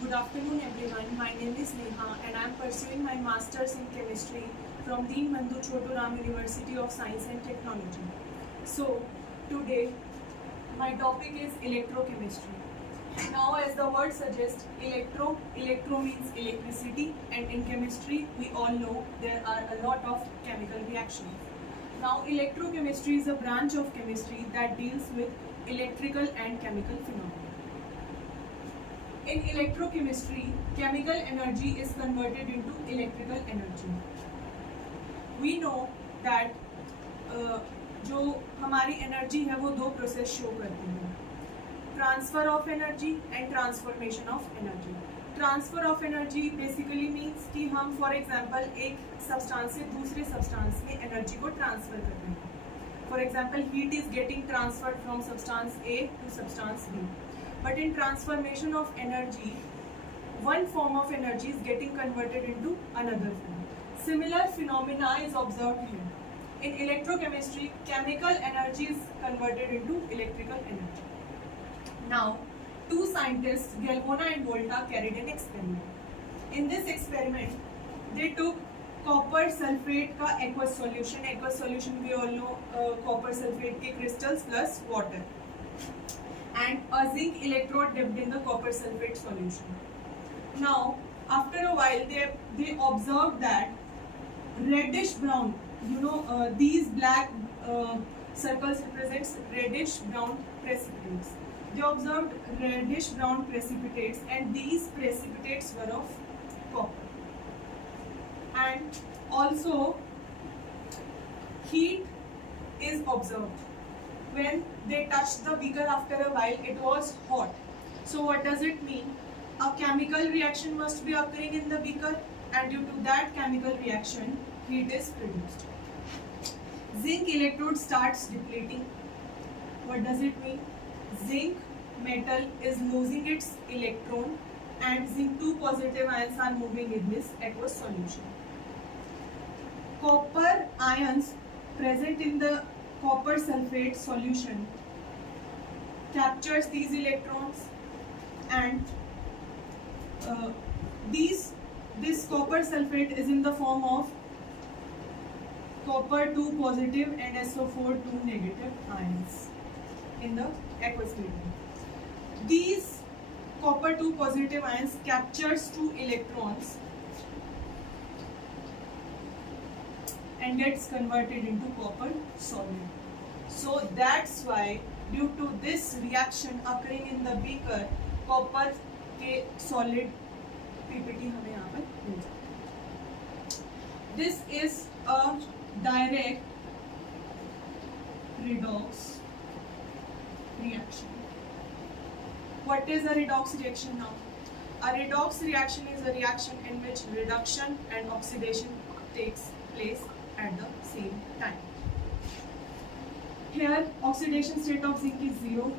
Good afternoon everyone. My name is Neha and I am pursuing my Masters in Chemistry from Deen Bandhu Chotu Ram University of Science and Technology. So, today my topic is electrochemistry. Now, as the word suggests, electro means electricity, and in chemistry we all know there are a lot of chemical reactions. Now, electrochemistry is a branch of chemistry that deals with electrical and chemical phenomena. In electrochemistry, chemical energy is converted into electrical energy. We know that जो हमारी energy है वो दो process show करती है, transfer of energy and transformation of energy. Transfer of energy basically means कि हम for example एक सब्सटेंस से दूसरे सब्सटेंस में एनर्जी को ट्रांसफर कर रहे हैं. For example heat is getting transferred from substance A to substance B. But in transformation of energy, one form of energy is getting converted into another form. Similar phenomena is observed here. In electrochemistry, chemical energy is converted into electrical energy. Now, two scientists, Galvona and Volta, carried an experiment. In this experiment, they took copper sulfate का aqueous solution. Aqueous solution we all know, copper sulfate के crystals plus water. And a zinc electrode dipped in the copper sulfate solution. Now, after a while, they observed that reddish brown, these black circles represents reddish brown precipitates. They observed reddish brown precipitates, and these precipitates were of copper. And also, heat is observed. When they touched the beaker after a while, it was hot. So what does it mean? A chemical reaction must be occurring in the beaker, and due to that chemical reaction, heat is produced. Zinc electrode starts depleting. What does it mean? Zinc metal is losing its electron, and zinc 2 positive ions are moving in this aqueous solution. Copper ions present in the copper sulfate solution captures these electrons, and this copper sulfate is in the form of copper 2 positive and SO4 2 negative ions in the aqueous medium. These copper 2 positive ions captures 2 electrons and gets converted into copper solid. So that's why, due to this reaction occurring in the beaker, copper के solid PPT हमें यहाँ पर मिल जाता है. This is a direct redox reaction. What is a redox reaction now? A redox reaction is a reaction in which reduction and oxidation takes place at the same time. Here oxidation state of zinc is 0,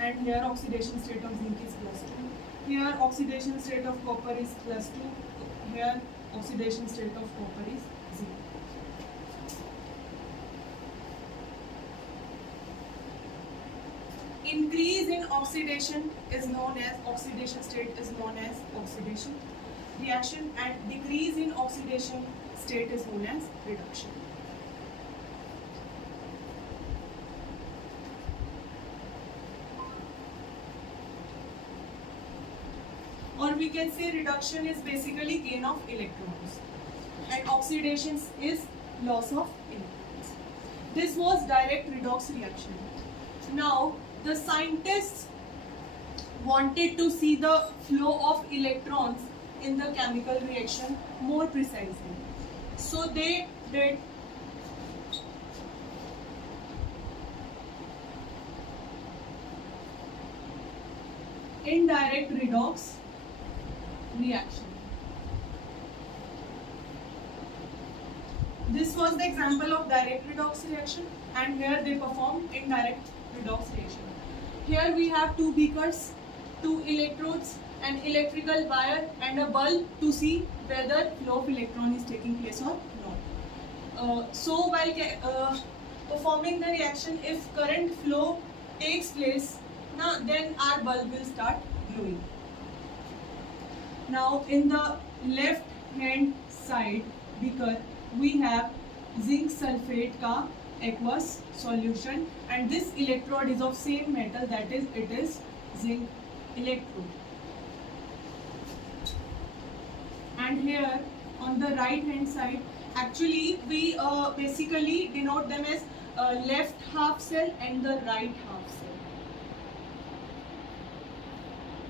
and here oxidation state of zinc is +2. Here oxidation state of copper is +2. Here oxidation state of copper is 0. Increase in oxidation is known as oxidation state is known as oxidation reaction, and decrease in oxidation state is known as reduction. Or we can say reduction is basically gain of electrons, and oxidation is loss of electrons. This was direct redox reaction. Now, the scientists wanted to see the flow of electrons in the chemical reaction more precisely. So they did indirect redox reaction. This was the example of direct redox reaction, and here they performed indirect redox reaction. Here we have two beakers, two electrodes, an electrical wire and a bulb to see whether flow of electron is taking place or not. So while performing the reaction, if current flow takes place, then our bulb will start glowing. Now in the left hand side beaker we have zinc sulfate का aqueous solution, and this electrode is of same metal, that is it is zinc electrode. And here on the right hand side, actually we basically denote them as left half cell and the right half cell.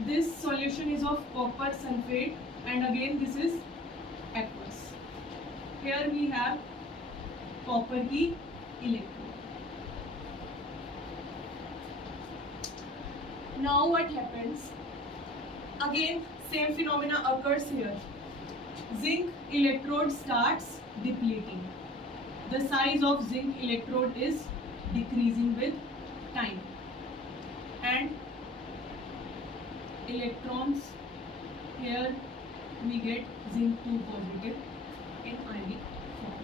This solution is of copper sulfate, and again this is aqueous. Here we have copper की electrode. Now what happens? Again same phenomena occurs here. Zinc electrode starts depleting. The size of zinc electrode is decreasing with time, and electrons, here we get zinc 2 positive in ionic form.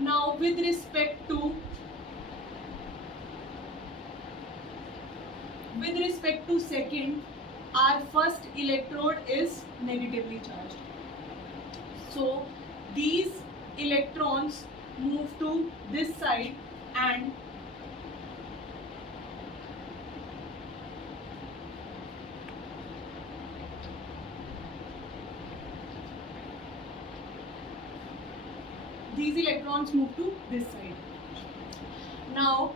Now with respect to second, our first electrode is negatively charged. So these electrons move to this side, and these electrons move to this side. Now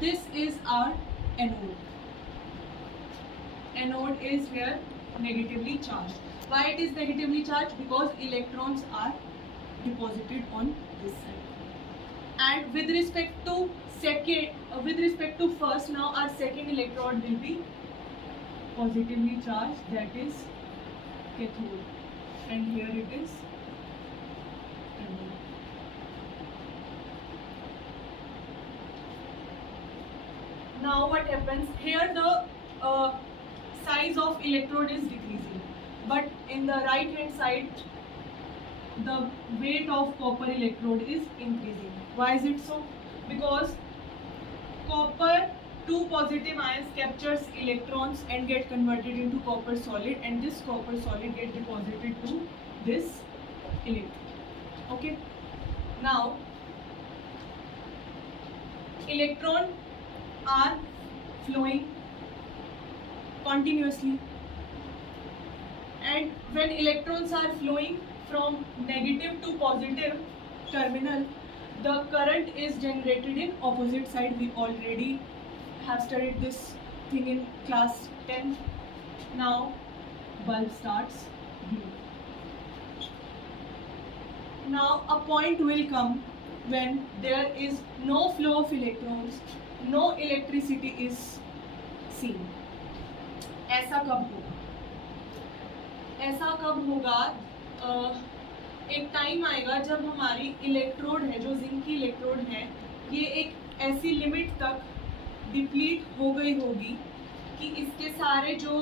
this is our anode. Anode is here negatively charged. Why it is negatively charged? Because electrons are deposited on this side. And with respect to first, now our second electrode will be positively charged, that is cathode, and here it is anode. Now what happens here? The size of electrode is decreasing, but in the right hand side the weight of copper electrode is increasing. Why is it so? Because copper 2 positive ions captures electrons and get converted into copper solid, and this copper solid get deposited to this electrode. Okay, now electrons are flowing continuously, and when electrons are flowing from negative to positive terminal, the current is generated in opposite side. We already have studied this thing in class 10. Now bulb starts blue. Now a point will come when there is no flow of electrons, no electricity is seen. ऐसा कब होगा? ऐसा कब होगा? एक time आएगा जब हमारी इलेक्ट्रोड है, जो जिंक की इलेक्ट्रोड है, ये एक ऐसी लिमिट तक डिप्लीट हो गई होगी कि इसके सारे जो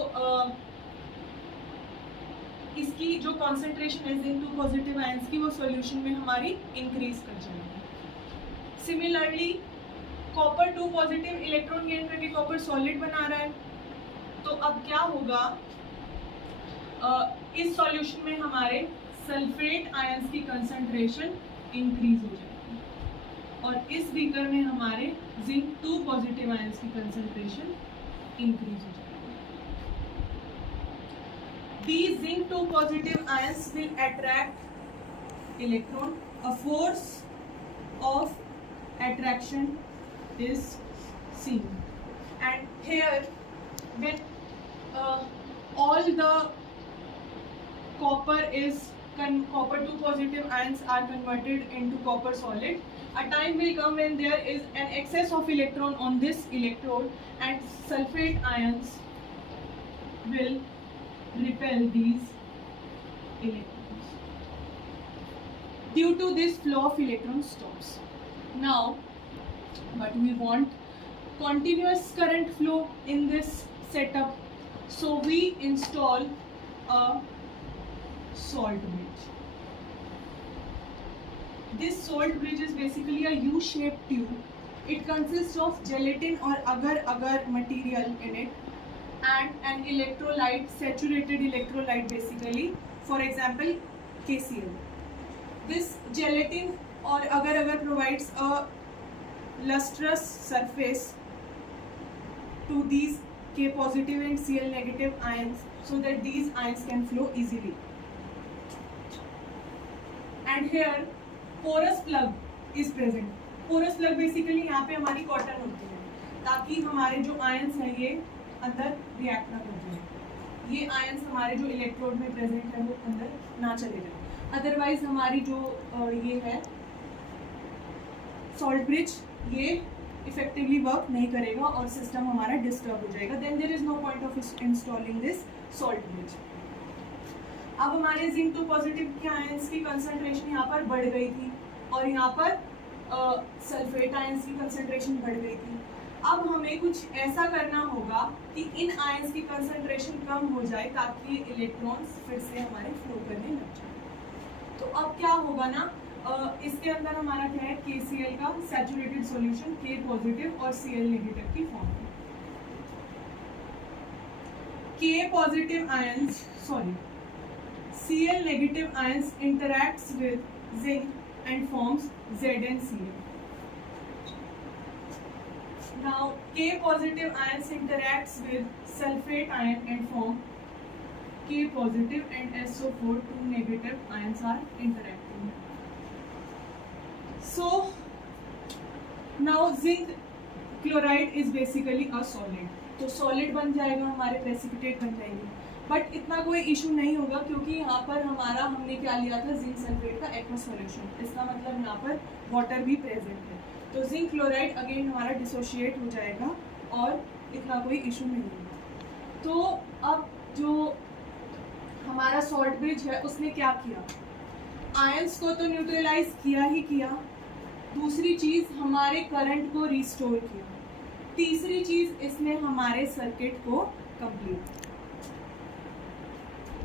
इसकी जो कॉन्सेंट्रेशन है जिंक 2 पॉजिटिव आयंस की, वो सॉल्यूशन में हमारी इंक्रीज कर जाएगी. Similarly copper 2 positive electron gain करके कॉपर सॉलिड बना रहा है, तो अब क्या होगा? इस सॉल्यूशन में हमारे सल्फेट आयंस की कंसंट्रेशन इंक्रीज हो जाएगी, और इस बीकर में हमारे जिंक 2 पॉजिटिव आयंस की कंसंट्रेशन इंक्रीज हो जाएगी. These zinc 2 positive ions will attract electron. A force of attraction is seen, and here when all the copper 2 positive ions are converted into copper solid, a time will come when there is an excess of electron on this electrode, and sulfate ions will repel these electrons. Due to this, flow of electrons stops. Now, but we want continuous current flow in this setup, so we install a salt bridge. This salt bridge is basically a U-shaped tube It consists of gelatin or agar material in it and an electrolyte, saturated electrolyte basically, for example KCl. This gelatin or agar provides a lustrous surface to these K positive and Cl negative ions so that these ions can flow easily. And here porous plug is present. Porous plug basically यहाँ पे हमारी cotton होती है ताकि हमारे जो ions हैं ये अंदर रिएक्ट ना कर जाए, ये आयंस हमारे जो इलेक्ट्रोड में प्रेजेंट है वो अंदर ना चले जाए। अदरवाइज हमारी जो ये है सॉल्ट ब्रिज ये इफेक्टिवली वर्क नहीं करेगा और सिस्टम हमारा डिस्टर्ब हो जाएगा। Then there is no point of installing this salt bridge. अब हमारे जिंक 2 पॉजिटिव के आयंस की कंसंट्रेशन यहाँ पर बढ़ गई थी और यहाँ पर सल्फेट आयंस की कंसंट्रेशन बढ़ गई थी। अब हमें कुछ ऐसा करना होगा कि इन आयंस की कंसंट्रेशन कम हो जाए ताकि ये इलेक्ट्रॉन्स फिर से हमारे फ्लो करने लग जाए। तो अब क्या होगा ना, इसके अंदर हमारा क्या है, KCl का सैचुरेटेड सॉल्यूशन K पॉजिटिव और Cl नेगेटिव की फॉर्म में। K positive ions Cl negative ions interacts with zinc and forms ZnCl. Now K positive ions interacts with sulfate ion and form K positive and SO4 2 negative ions are interacting. So now zinc chloride is basically a solid. तो solid बन जाएगा, हमारे precipitate बन जाएंगे। But इतना कोई issue नहीं होगा क्योंकि यहाँ पर हमारा हमने क्या लिया था, जिंक सल्फेट का एक्वस सॉल्यूशन। इसका मतलब यहाँ पर वाटर भी प्रेजेंट है, तो जिंक क्लोराइड अगेन हमारा डिसोशिएट हो जाएगा और इतना कोई इशू नहीं होगा। तो अब जो हमारा सॉल्ट ब्रिज है उसने क्या किया, आयंस को तो न्यूट्रलाइज किया ही किया, दूसरी चीज़ हमारे करंट को रिस्टोर किया, तीसरी चीज़ इसने हमारे सर्किट को कंप्लीट